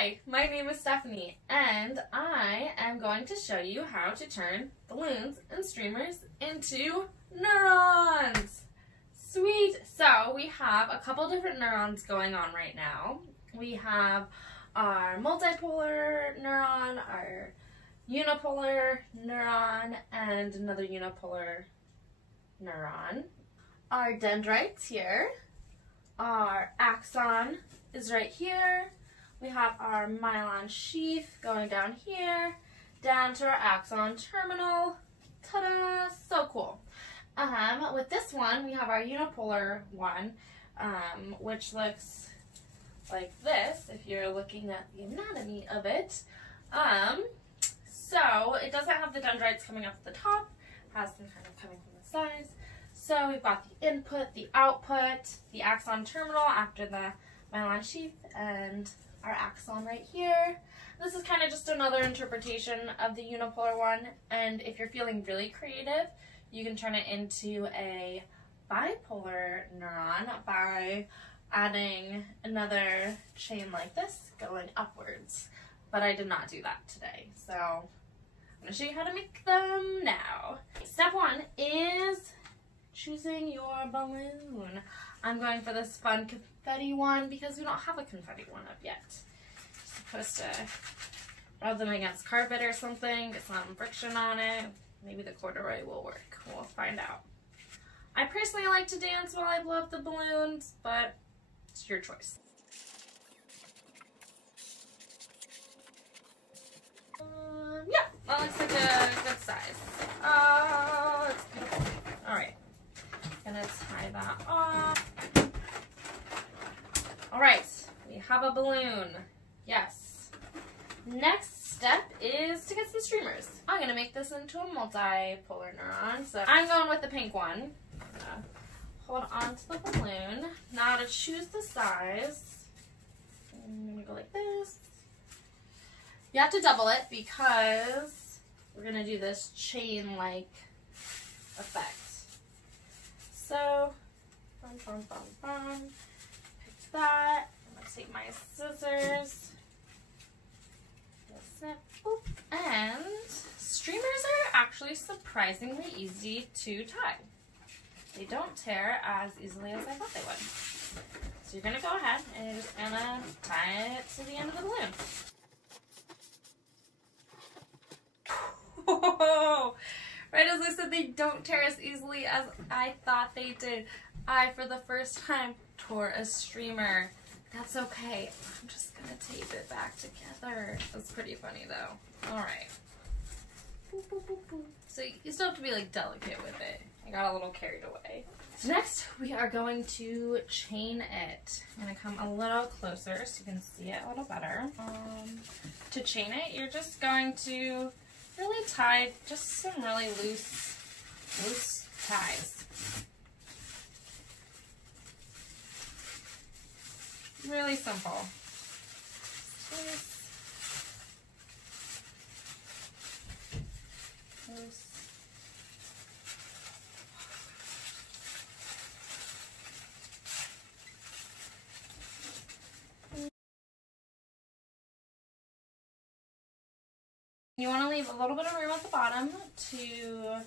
Hi, my name is Stephanie, and I am going to show you how to turn balloons and streamers into neurons. Sweet! So we have a couple different neurons going on right now. We have our multipolar neuron, our unipolar neuron, and another unipolar neuron. Our dendrites here. Our axon is right here. We have our myelin sheath going down here, down to our axon terminal. Ta-da! So cool. With this one, we have our unipolar one, which looks like this, if you're looking at the anatomy of it. So it doesn't have the dendrites coming up at the top, has them kind of coming from the sides. So we've got the input, the output, the axon terminal after the myelin sheath, and our axon right here. This is kind of just another interpretation of the unipolar one, and if you're feeling really creative, you can turn it into a bipolar neuron by adding another chain like this going upwards. But I did not do that today, so I'm going to show you how to make them now. Step one is choosing your balloon. I'm going for this fun confetti one because we don't have a confetti one up yet. You're supposed to rub them against carpet or something, get some friction on it. Maybe the corduroy will work. We'll find out. I personally like to dance while I blow up the balloons, but it's your choice. Yeah, that looks like a good size. It's beautiful. Alright. Gonna tie that off. Alright, we have a balloon. Yes. Next step is to get some streamers. I'm gonna make this into a multipolar neuron, so I'm going with the pink one. I'm gonna hold on to the balloon. Now to choose the size, I'm gonna go like this. You have to double it because we're gonna do this chain-like effect. So, picked that. I'm gonna take my scissors. Snip, boop. And streamers are actually surprisingly easy to tie. They don't tear as easily as I thought they would. So you're gonna go ahead and you're just gonna tie it to the end of the balloon. Whoa. Right as I said, they don't tear as easily as I thought they did. I, for the first time, tore a streamer. That's okay. I'm just gonna tape it back together. That's pretty funny though. Alright. So you still have to be like delicate with it. I got a little carried away. So next we are going to chain it. I'm gonna come a little closer so you can see it a little better. To chain it, you're just going to really tie just some really loose ties. Really simple. Loose. You want to leave a little bit of room at the bottom to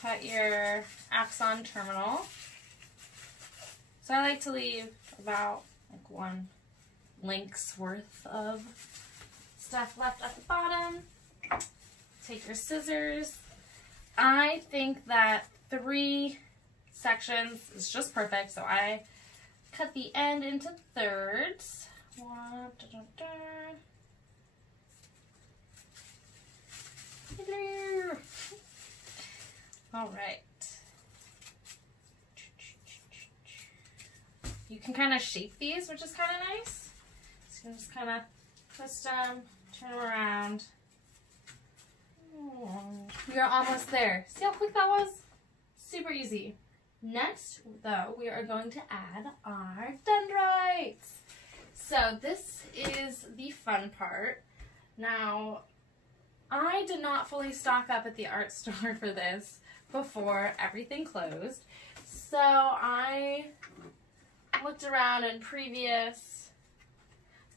cut your axon terminal. So I like to leave about like 1 link's worth of stuff left at the bottom. Take your scissors. I think that 3 sections is just perfect, so I cut the end into thirds. All right. You can kind of shape these, which is kind of nice. So you can just kind of twist them, turn them around. We are almost there. See how quick that was? Super easy. Next, though, we are going to add our dendrites. So this is the fun part. Now, I did not fully stock up at the art store for this before everything closed. So I looked around in previous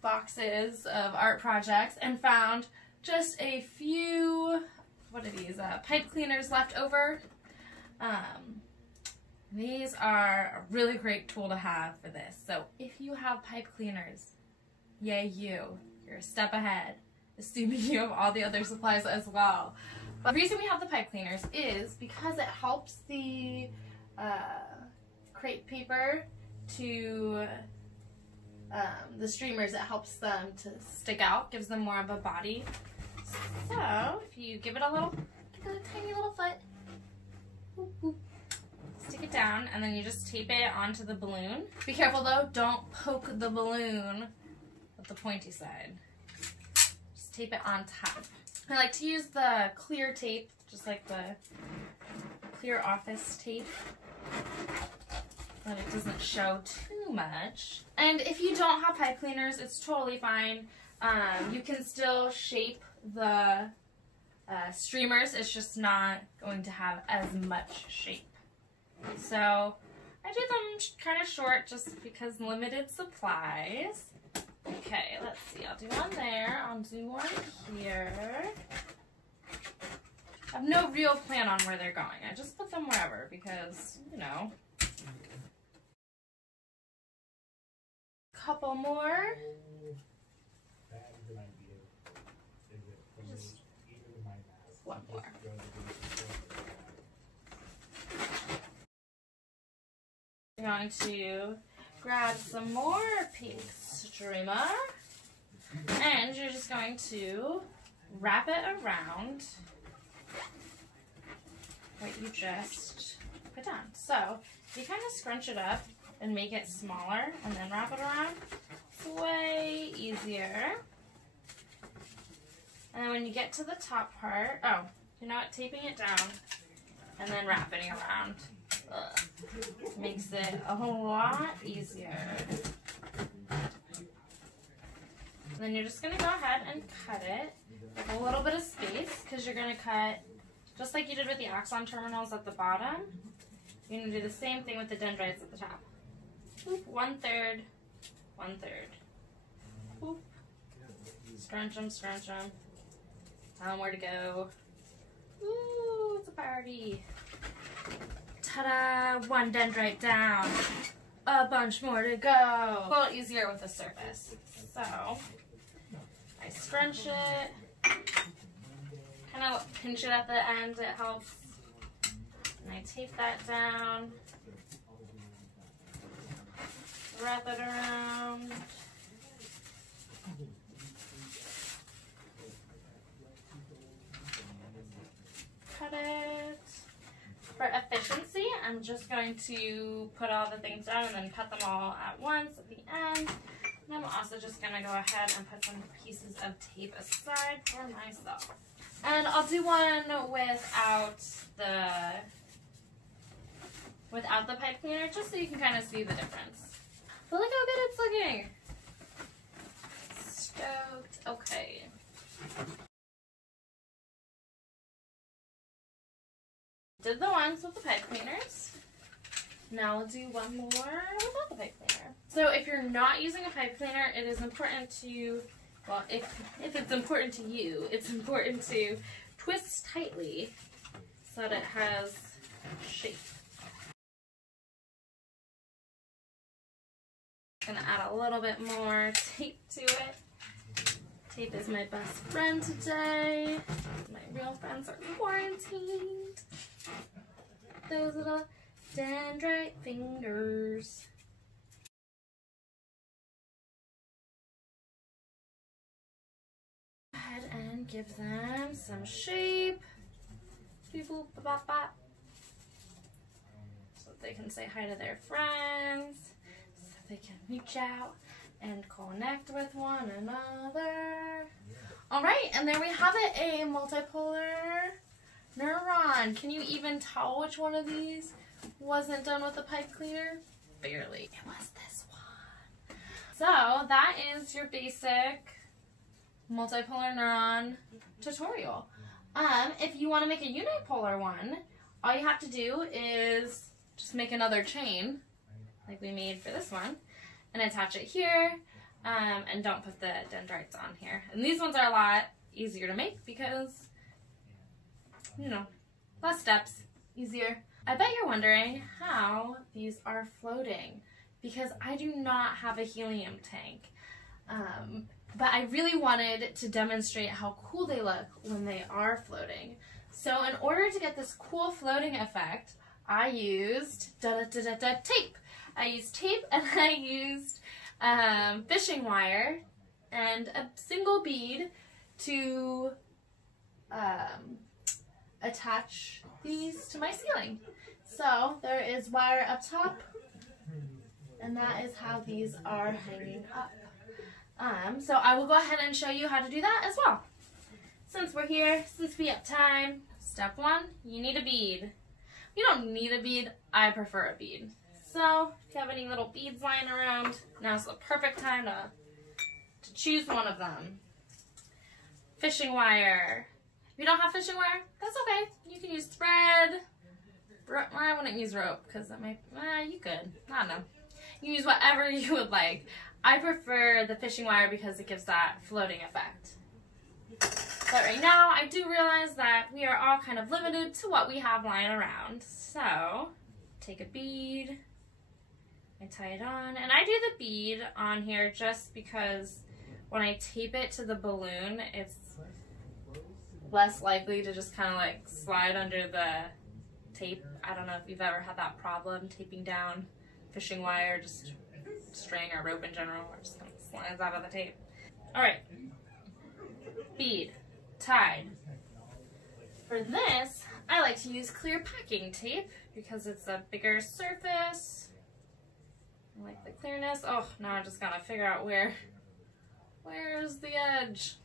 boxes of art projects and found just a few, what are these, pipe cleaners left over. These are a really great tool to have for this. So if you have pipe cleaners, yay you, you're a step ahead, assuming you have all the other supplies as well. But the reason we have the pipe cleaners is because it helps the crepe paper to, the streamers, it helps them to stick out, gives them more of a body. So if you give it a tiny little foot, boop, boop, stick it down, and then you just tape it onto the balloon. Be careful though, don't poke the balloon with the pointy side. Just tape it on top. I like to use the clear tape, just like the clear office tape, but it doesn't show too much. And if you don't have pipe cleaners, it's totally fine. You can still shape the streamers, it's just not going to have as much shape. So I did them kind of short just because limited supplies. Okay, let's see, I'll do one there, I'll do one here. I have no real plan on where they're going. I just put them wherever because, you know. Couple more. Just one more. I'm going to grab some more pink streamer, and you're just going to wrap it around what you just put down. So you kind of scrunch it up and make it smaller and then wrap it around. It's way easier. And then when you get to the top part, oh, you know what, taping it down and then wrapping it around makes it a whole lot easier. And then you're just going to go ahead and cut it with a little bit of space, because you're going to cut just like you did with the axon terminals at the bottom. You're going to do the same thing with the dendrites at the top. Boop, 1/3, 1/3. Boop. Scrunch them, scrunch them. Tell them where to go. Ooh, it's a party. Ta-da! One dendrite down. A bunch more to go. A little easier with the surface. So, I scrunch it. Kind of pinch it at the end. It helps. And I tape that down. Wrap it around. Cut it. For efficiency, I'm just going to put all the things down and then cut them all at once at the end. And I'm also just going to go ahead and put some pieces of tape aside for myself. And I'll do one without the pipe cleaner, just so you can kind of see the difference. But look how good it's looking. Stoked. Okay. Did the ones with the pipe cleaners. Now we'll do one more without the pipe cleaner. So if you're not using a pipe cleaner, it is important to, well, if it's important to you, it's important to twist tightly so that it has shape. Gonna add a little bit more tape to it. Tape is my best friend today. My real friends are quarantined. Those little dendrite fingers. Go ahead and give them some shape. Beep boop bop bop. So that they can say hi to their friends. So they can reach out and connect with one another. Alright, and there we have it, a multipolar neuron. Can you even tell which one of these wasn't done with a pipe cleaner? Barely. It was this one. So that is your basic multipolar neuron tutorial. If you want to make a unipolar one, all you have to do is just make another chain like we made for this one and attach it here. and don't put the dendrites on here. And these ones are a lot easier to make because, you know, less steps, easier. I bet you're wondering how these are floating because I do not have a helium tank. But I really wanted to demonstrate how cool they look when they are floating. So in order to get this cool floating effect, I used tape. I used tape and I used fishing wire and a single bead to attach these to my ceiling. So there is wire up top, and that is how these are hanging up. So I will go ahead and show you how to do that as well. Since we're here, since we have time, step one, you need a bead. You don't need a bead, I prefer a bead. So if you have any little beads lying around, now's the perfect time to choose one of them. Fishing wire. If you don't have fishing wire, that's okay. You can use thread. I wouldn't use rope because that might, you could, I don't know. You use whatever you would like. I prefer the fishing wire because it gives that floating effect. But right now, I do realize that we are all kind of limited to what we have lying around. So, take a bead and tie it on. And I do the bead on here just because when I tape it to the balloon, it's less likely to just kind of like slide under the tape. I don't know if you've ever had that problem taping down fishing wire, just string or rope in general, or just kind of slides out of the tape. Alright, bead, tied. For this, I like to use clear packing tape because it's a bigger surface. I like the clearness. Oh, now I just gotta figure out where's the edge.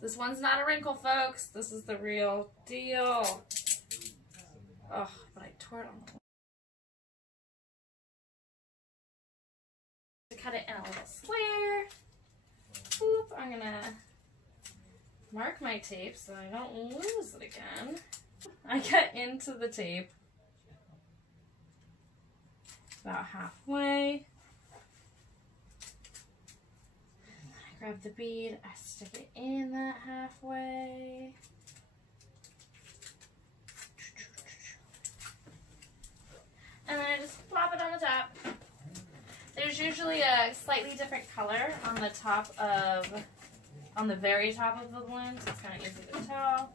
This one's not a wrinkle, folks. This is the real deal. Oh, but I tore it on the to cut it in a little square. Boop, I'm gonna mark my tape so I don't lose it again. I cut into the tape about halfway. I grab the bead, I stick it in that halfway. And then I just plop it on the top. There's usually a slightly different color on the top of, on the very top of the balloon, so it's kind of easy to tell.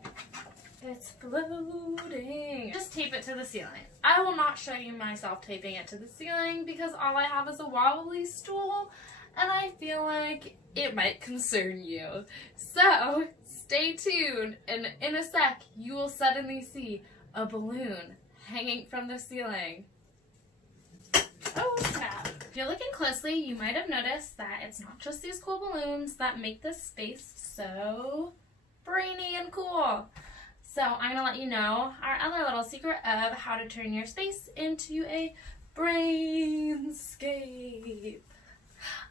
It's floating. Just tape it to the ceiling. I will not show you myself taping it to the ceiling because all I have is a wobbly stool and I feel like it might concern you. So stay tuned and in a sec you will suddenly see a balloon hanging from the ceiling. Oh snap. If you're looking closely, you might have noticed that it's not just these cool balloons that make this space so brainy and cool. So I'm going to let you know our other little secret of how to turn your space into a brainscape.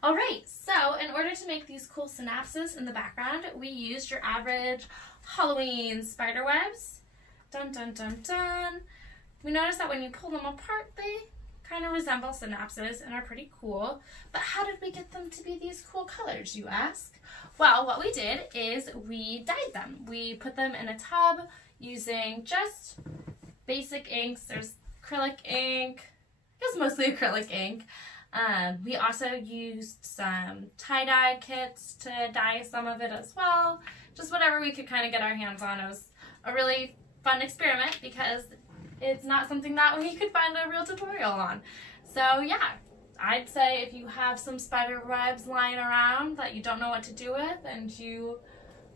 Alright, so in order to make these cool synapses in the background, we used your average Halloween spider webs. Dun dun dun dun. We noticed that when you pull them apart, they kind of resemble synapses and are pretty cool. But how did we get them to be these cool colors, you ask? Well, what we did is we dyed them. We put them in a tub using just basic inks. There's acrylic ink. I guess mostly acrylic ink. We also used some tie-dye kits to dye some of it as well. Just whatever we could kind of get our hands on. It was a really fun experiment because it's not something that we could find a real tutorial on. So yeah, I'd say if you have some spider webs lying around that you don't know what to do with and you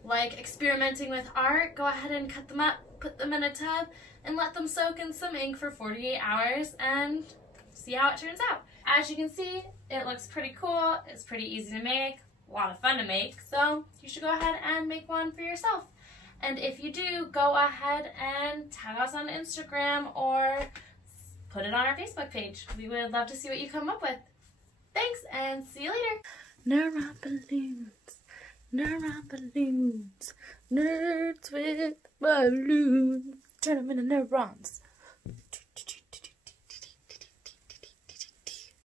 like experimenting with art, go ahead and cut them up, put them in a tub, and let them soak in some ink for 48 hours and see how it turns out. As you can see, it looks pretty cool, it's pretty easy to make, a lot of fun to make, so you should go ahead and make one for yourself. And if you do, go ahead and tag us on Instagram or put it on our Facebook page. We would love to see what you come up with. Thanks, and see you later. Neuron balloons, nerds with balloons. Turn them into neurons.